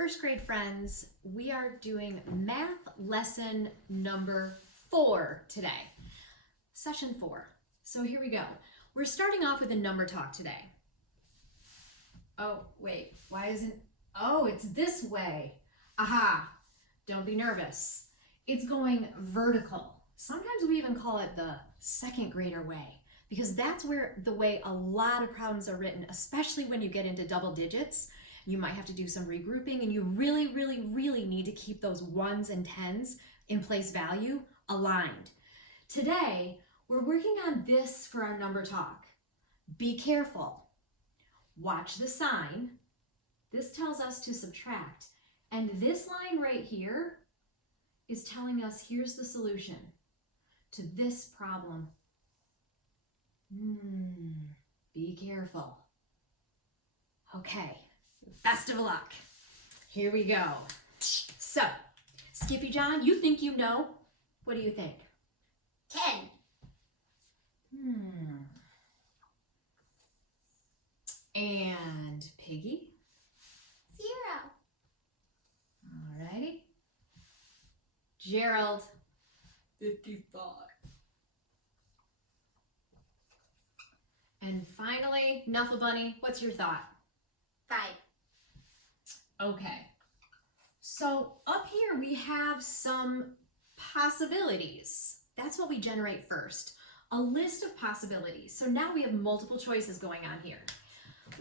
First grade friends, we are doing math lesson number 4 today. Session 4. So here we go. We're starting off with a number talk today. Oh, wait, why isn't, oh, it's this way. Aha, don't be nervous. It's going vertical. Sometimes we even call it the second grader way, because that's where the way a lot of problems are written, especially when you get into double digits. You might have to do some regrouping, and you really need to keep those 1s and 10s in place value aligned. Today, we're working on this for our number talk. Be careful. Watch the sign. This tells us to subtract. And this line right here is telling us here's the solution to this problem. Be careful. Okay. Best of luck. Here we go. So, Skippy John, you think you know? What do you think? 10. And Piggy? 0. Alrighty. Gerald? 55. And finally, Nuffle Bunny, what's your thought? 5. Okay, so up here we have some possibilities. That's what we generate first, a list of possibilities. So now we have multiple choices going on here.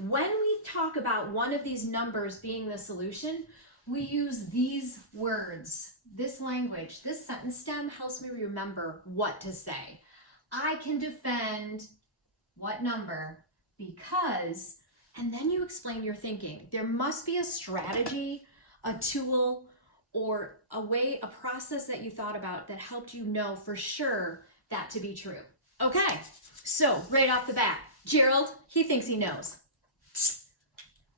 When we talk about one of these numbers being the solution, we use these words, this language. This sentence stem helps me remember what to say. I can defend what number because, and then you explain your thinking. There must be a strategy, a tool, or a way, a process that you thought about that helped you know for sure that to be true. Okay, so right off the bat, Gerald, he thinks he knows.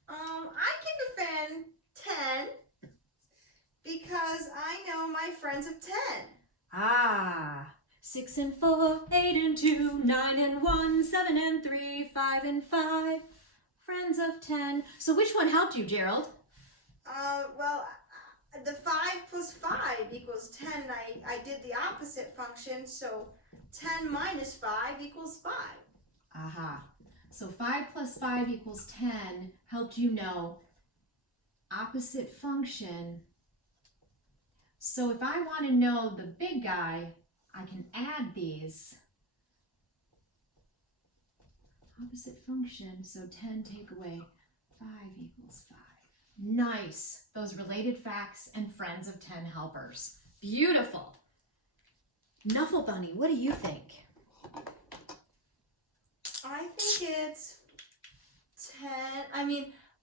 I can defend 10 because I know my friends of 10. Ah, 6 and 4, 8 and 2, 9 and 1, 7 and 3, 5 and 5. Friends of 10. So which one helped you, Gerald? Well, the 5 plus 5 equals 10. I did the opposite function, so 10 minus 5 equals 5. Aha. So 5 plus 5 equals 10 helped you know opposite function. So if I want to know the big guy, I can add these. Opposite function, so 10 take away 5 equals 5. Nice. Those related facts and friends of 10 helpers. Beautiful. Nuffle Bunny, what do you think? I think it's 10.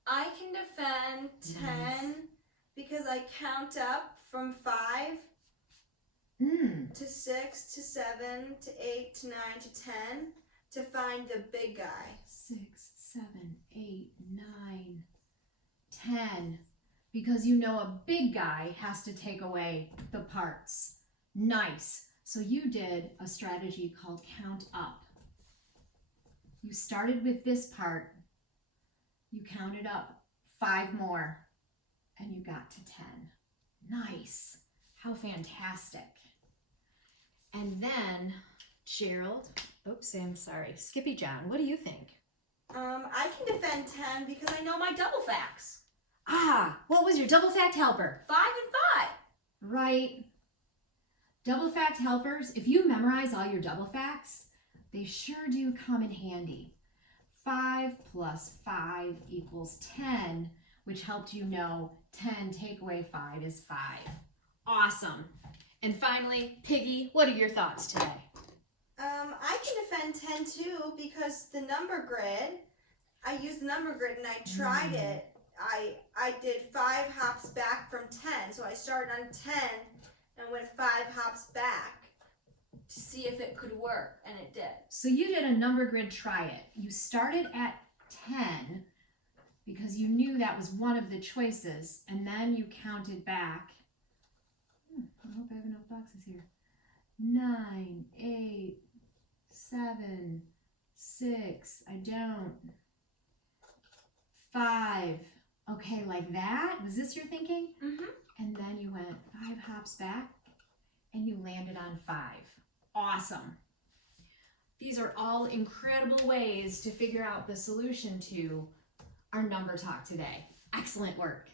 I can defend 10 because I count up from 5 to 6 to 7 to 8 to 9 to 10 to find the big guy. 6, 7, 8, 9, 10. Because you know a big guy has to take away the parts. Nice. So you did a strategy called count up. You started with this part. You counted up 5 more and you got to 10. Nice. How fantastic. And then Gerald, oops, I'm sorry. Skippy John, what do you think? I can defend 10 because I know my double facts. Ah, what was your double fact helper? 5 and 5. Right. Double fact helpers, if you memorize all your double facts, they sure do come in handy. 5 plus 5 equals 10, which helped you know 10 take away 5 is 5. Awesome. And finally, Piggy, what are your thoughts today? I can defend 10 too because the number grid, I used the number grid and I tried it. I did 5 hops back from 10. So I started on 10 and went 5 hops back to see if it could work, and it did. So you did a number grid try it. You started at 10 because you knew that was one of the choices, and then you counted back. I hope I have enough boxes here. 9, 8, 7, 6, I don't. 5. Okay, like that? Was this your thinking? Mm-hmm. And then you went 5 hops back and you landed on 5. Awesome. These are all incredible ways to figure out the solution to our number talk today. Excellent work.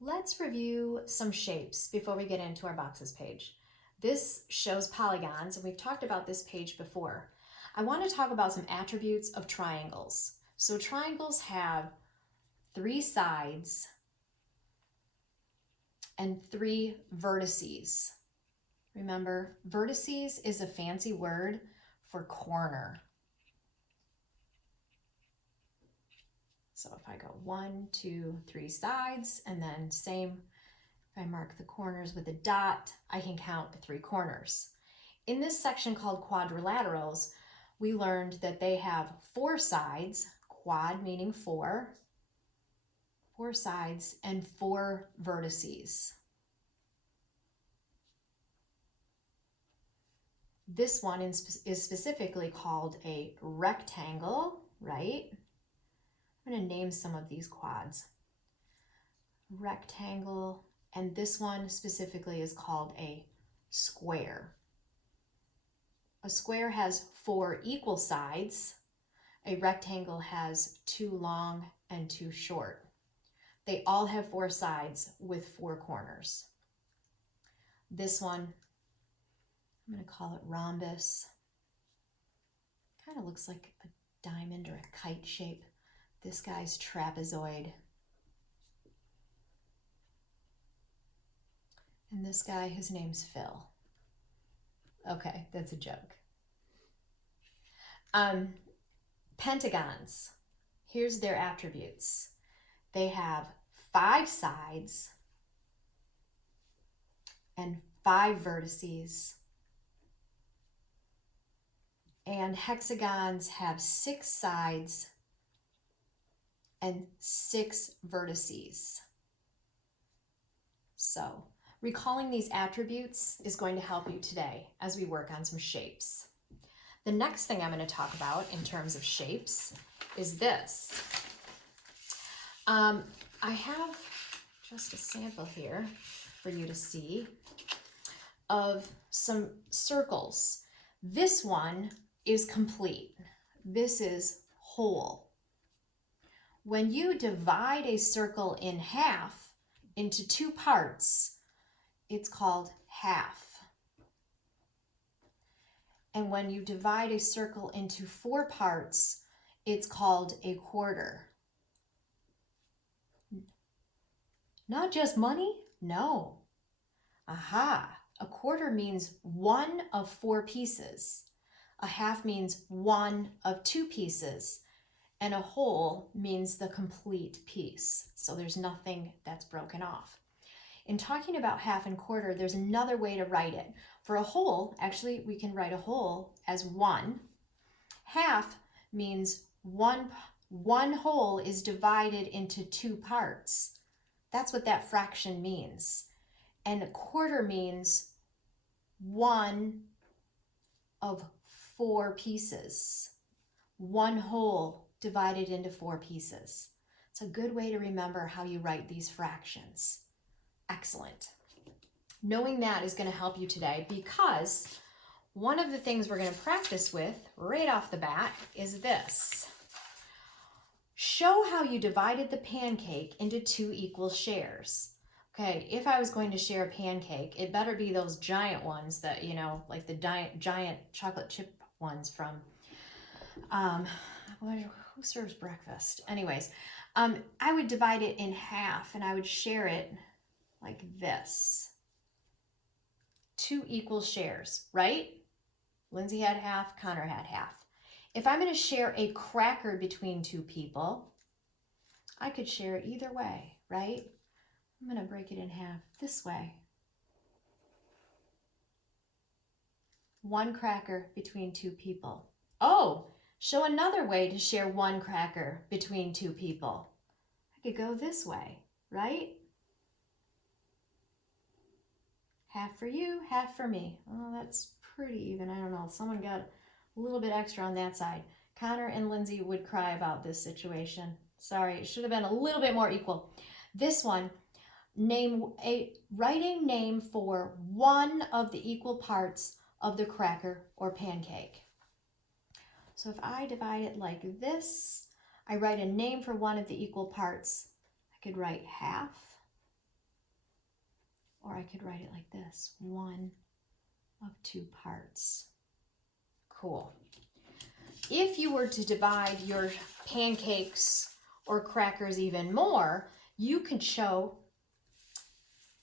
Let's review some shapes before we get into our boxes page. This shows polygons, and we've talked about this page before. I want to talk about some attributes of triangles. So triangles have 3 sides and 3 vertices. Remember, vertices is a fancy word for corner. So if I go 1, 2, 3 sides, and then same, if I mark the corners with a dot, I can count the 3 corners. In this section called quadrilaterals, we learned that they have 4 sides, quad meaning 4 sides, and 4 vertices. This one is specifically called a rectangle, right? I'm going to name some of these quads. Rectangle, and this one specifically is called a square. A square has 4 equal sides. A rectangle has 2 long and 2 short. They all have 4 sides with 4 corners. This one, I'm going to call it rhombus. Kind of looks like a diamond or a kite shape. This guy's trapezoid. And this guy, his name's Phil. Okay, that's a joke. Pentagons. Here's their attributes. They have 5 sides and 5 vertices. And hexagons have 6 sides and 6 vertices. So, recalling these attributes is going to help you today as we work on some shapes. The next thing I'm going to talk about in terms of shapes is this. I have just a sample here for you to see of some circles. This one is complete. This is whole. When you divide a circle in half into 2 parts, it's called half. And when you divide a circle into 4 parts, it's called a quarter. Not just money? No. Aha! A quarter means 1 of 4 pieces. A half means 1 of 2 pieces. And a whole means the complete piece. So there's nothing that's broken off. In talking about half and quarter, there's another way to write it. For a whole, actually, we can write a whole as 1. Half means one whole is divided into 2 parts. That's what that fraction means. And a quarter means 1 of 4 pieces. 1 whole divided into 4 pieces. It's a good way to remember how you write these fractions. Excellent. Knowing that is going to help you today, because one of the things we're going to practice with right off the bat is this. Show how you divided the pancake into 2 equal shares. Okay, if I was going to share a pancake, it better be those giant ones that, you know, like the giant chocolate chip ones from, who serves breakfast? Anyways, I would divide it in half and I would share it like this. 2 equal shares, right? Lindsay had half, Connor had half. If I'm going to share a cracker between 2 people, I could share it either way, right? I'm going to break it in half this way. 1 cracker between 2 people. Oh, show another way to share 1 cracker between 2 people. I could go this way, right? Half for you, half for me. Oh, that's pretty even. I don't know. Someone got a little bit extra on that side. Connor and Lindsay would cry about this situation. Sorry, it should have been a little bit more equal. This one, write a name for one of the equal parts of the cracker or pancake. So if I divide it like this, I write a name for one of the equal parts. I could write half, or I could write it like this, one of two parts. Cool. If you were to divide your pancakes or crackers even more, you could show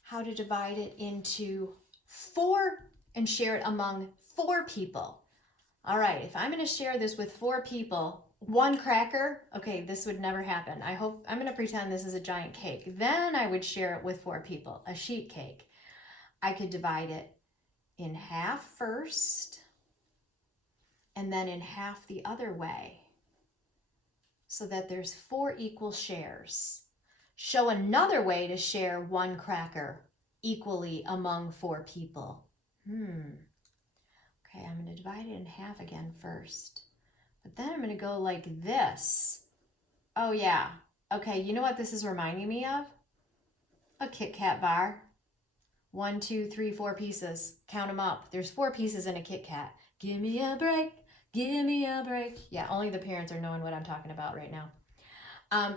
how to divide it into 4 and share it among 4 people. All right, if I'm going to share this with 4 people, 1 cracker, okay, this would never happen. I'm going to pretend this is a giant cake. Then I would share it with 4 people, a sheet cake. I could divide it in half first, and then in half the other way, so that there's 4 equal shares. Show another way to share 1 cracker equally among 4 people. Okay, I'm going to divide it in half again first. But then I'm going to go like this. Oh yeah. Okay, you know what this is reminding me of? A Kit Kat bar. 1, 2, 3, 4 pieces. Count them up. There's 4 pieces in a Kit Kat. Give me a break. Give me a break. Yeah, only the parents are knowing what I'm talking about right now.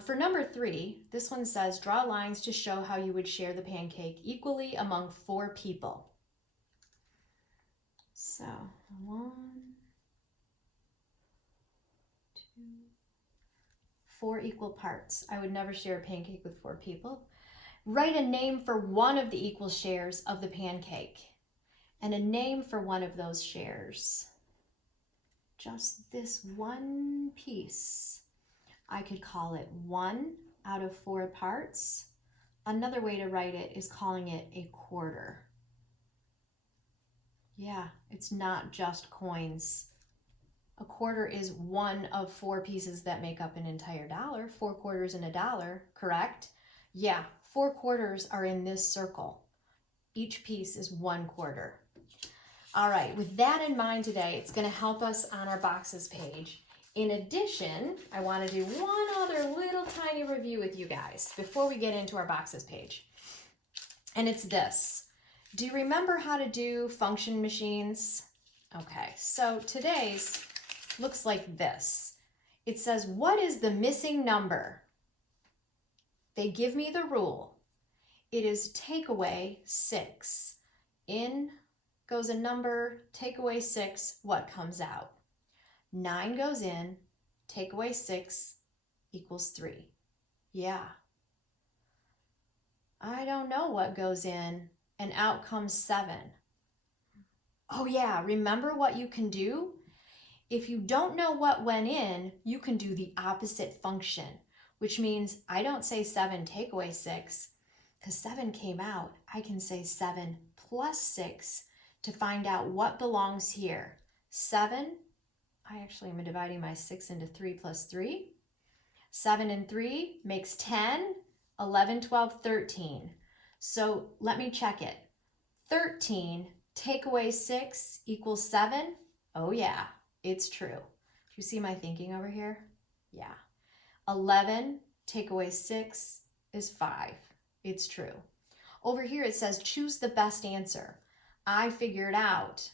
For number 3, this one says, draw lines to show how you would share the pancake equally among 4 people. So, 1, 2, 4 equal parts. I would never share a pancake with 4 people. Write a name for one of the equal shares of the pancake and a name for one of those shares. Just this one piece. I could call it 1 out of 4 parts. Another way to write it is calling it a quarter. Yeah, it's not just coins. A quarter is 1 of 4 pieces that make up an entire dollar. 4 quarters in a dollar, correct? Yeah, 4 quarters are in this circle. Each piece is 1 quarter. All right, with that in mind today, it's going to help us on our boxes page. In addition, I want to do one other little tiny review with you guys before we get into our boxes page. And it's this. Do you remember how to do function machines? Okay, so today's looks like this. It says, what is the missing number? They give me the rule. It is take away 6. In goes a number, take away 6, what comes out? 9 goes in, take away 6 equals 3. Yeah. I don't know what goes in, and out comes 7. Oh yeah, remember what you can do? If you don't know what went in, you can do the opposite function, which means I don't say 7 take away 6, because 7 came out. I can say 7 plus 6 to find out what belongs here. 7, I actually am dividing my 6 into 3 plus 3. 7 and 3 makes 10, 11, 12, 13. So let me check it. 13 take away 6 equals 7. Oh yeah, it's true. Do you see my thinking over here? Yeah. 11 take away 6 is 5. It's true. Over here it says choose the best answer. I figured out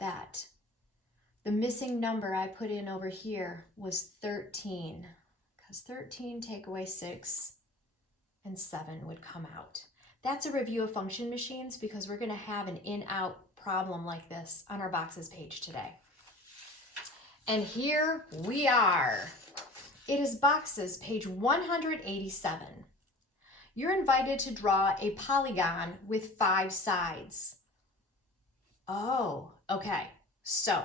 that the missing number I put in over here was 13, because 13 take away 6 and 7 would come out. That's a review of function machines because we're going to have an in-out problem like this on our boxes page today. And here we are. It is boxes page 187. You're invited to draw a polygon with 5 sides. Oh, okay. So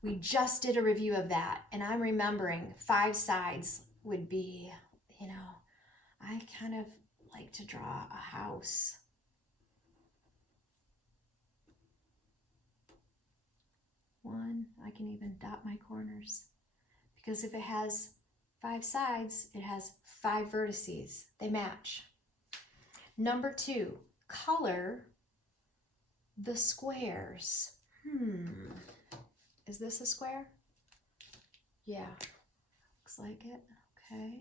we just did a review of that, and I'm remembering 5 sides would be, I kind of like to draw a house. One, I can even dot my corners, because if it has 5 sides, it has 5 vertices. They match. Number 2, color the squares. Is this a square? Yeah, looks like it. Okay.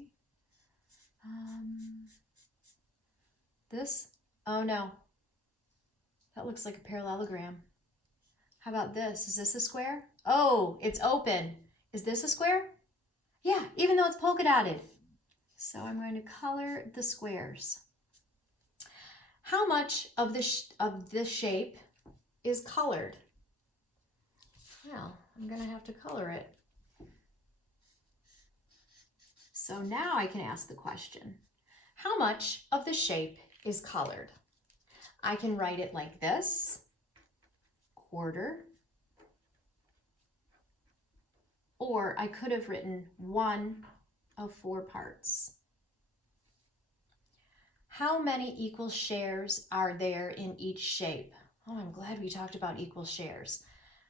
This? Oh no. That looks like a parallelogram. How about this? Is this a square? Oh, it's open. Is this a square? Yeah, even though it's polka dotted. So I'm going to color the squares. How much of this shape is colored? Well, I'm going to have to color it. So now I can ask the question, how much of the shape is colored? I can write it like this, quarter, or I could have written 1 of 4 parts. How many equal shares are there in each shape? Oh, I'm glad we talked about equal shares.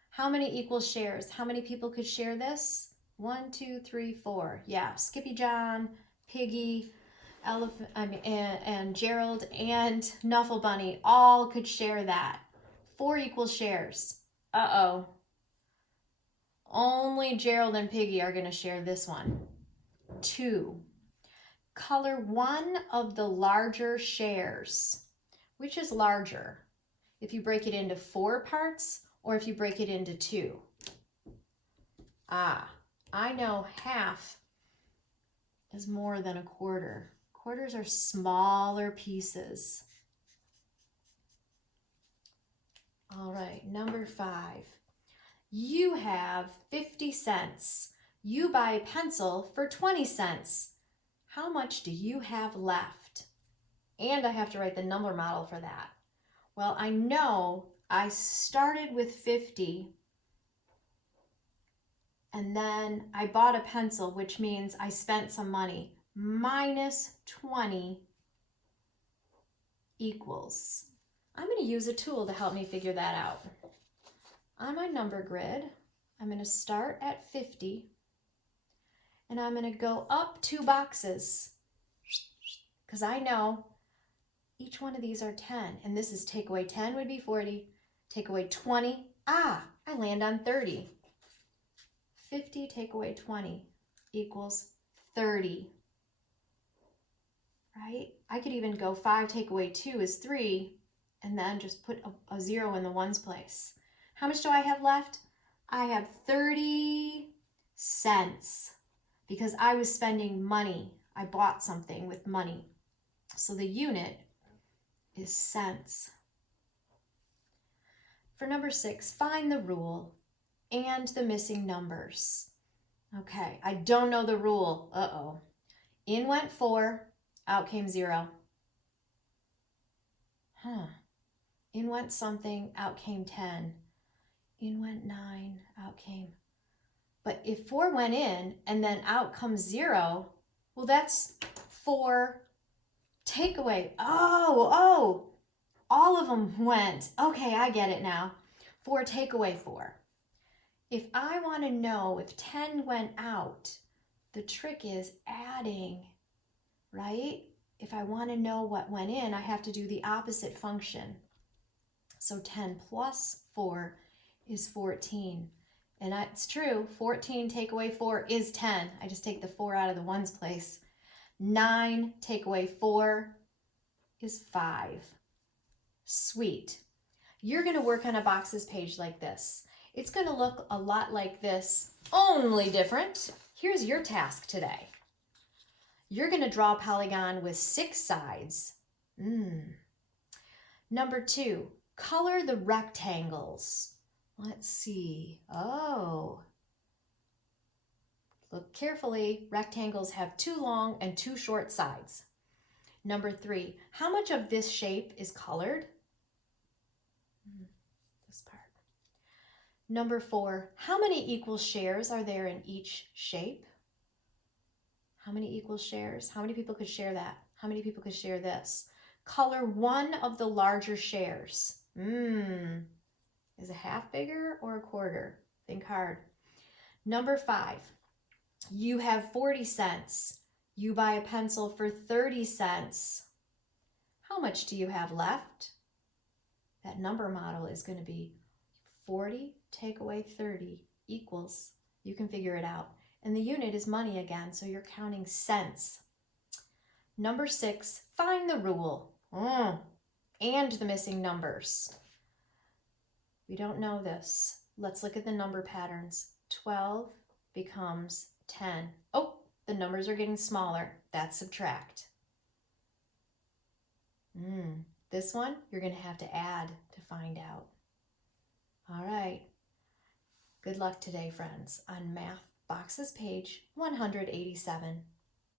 How many equal shares? How many people could share this? 1, 2, 3, 4. Yeah, Skippy John, Piggy, Elephant, and Gerald and Nuffle Bunny all could share that. 4 equal shares. Uh-oh. Only Gerald and Piggy are going to share this one. 2. Color one of the larger shares. Which is larger? If you break it into 4 parts or if you break it into 2? Ah, I know half is more than a quarter. Quarters are smaller pieces. All right, number 5. You have 50 cents. You buy a pencil for 20 cents. How much do you have left? And I have to write the number model for that. Well, I know I started with 50 and then I bought a pencil, which means I spent some money. Minus 20 equals. I'm going to use a tool to help me figure that out. On my number grid, I'm going to start at 50 and I'm going to go up 2 boxes because I know each one of these are 10 and this is take away 10 would be 40, take away 20, I land on 30. 50 take away 20 equals 30, right? I could even go 5 take away 2 is 3 and then just put a 0 in the ones place. How much do I have left? I have 30 cents because I was spending money. I bought something with money. So the unit is cents. For number 6, find the rule and the missing numbers. Okay, I don't know the rule. Uh-oh. In went 4, out came 0. In went something, out came 10. In went 9, out came. But if 4 went in and then out comes 0, well, that's 4 takeaway. Oh, all of them went. Okay, I get it now. 4 takeaway 4. If I want to know if 10 went out, the trick is adding, right? If I want to know what went in, I have to do the opposite function. So 10 plus 4 is 14. And that's true. 14 take away 4 is 10. I just take the 4 out of the ones place. 9 take away 4 is 5. Sweet. You're going to work on a boxes page like this. It's going to look a lot like this, only different. Here's your task today. You're going to draw a polygon with 6 sides. Number 2, color the rectangles. Let's see. Oh. Look carefully. Rectangles have 2 long and 2 short sides. Number 3, how much of this shape is colored? This part. Number 4, how many equal shares are there in each shape? How many equal shares? How many people could share that? How many people could share this? Color one of the larger shares. Is a half bigger or a quarter? Think hard. Number 5, you have 40 cents. You buy a pencil for 30 cents. How much do you have left? That number model is going to be 40 take away 30 equals, you can figure it out. And the unit is money again, so you're counting cents. Number 6, find the rule. And the missing numbers. We don't know this. Let's look at the number patterns. 12 becomes 10. Oh, the numbers are getting smaller. That's subtract. This one, you're going to have to add to find out. All right. Good luck today, friends, on Math Boxes page 187.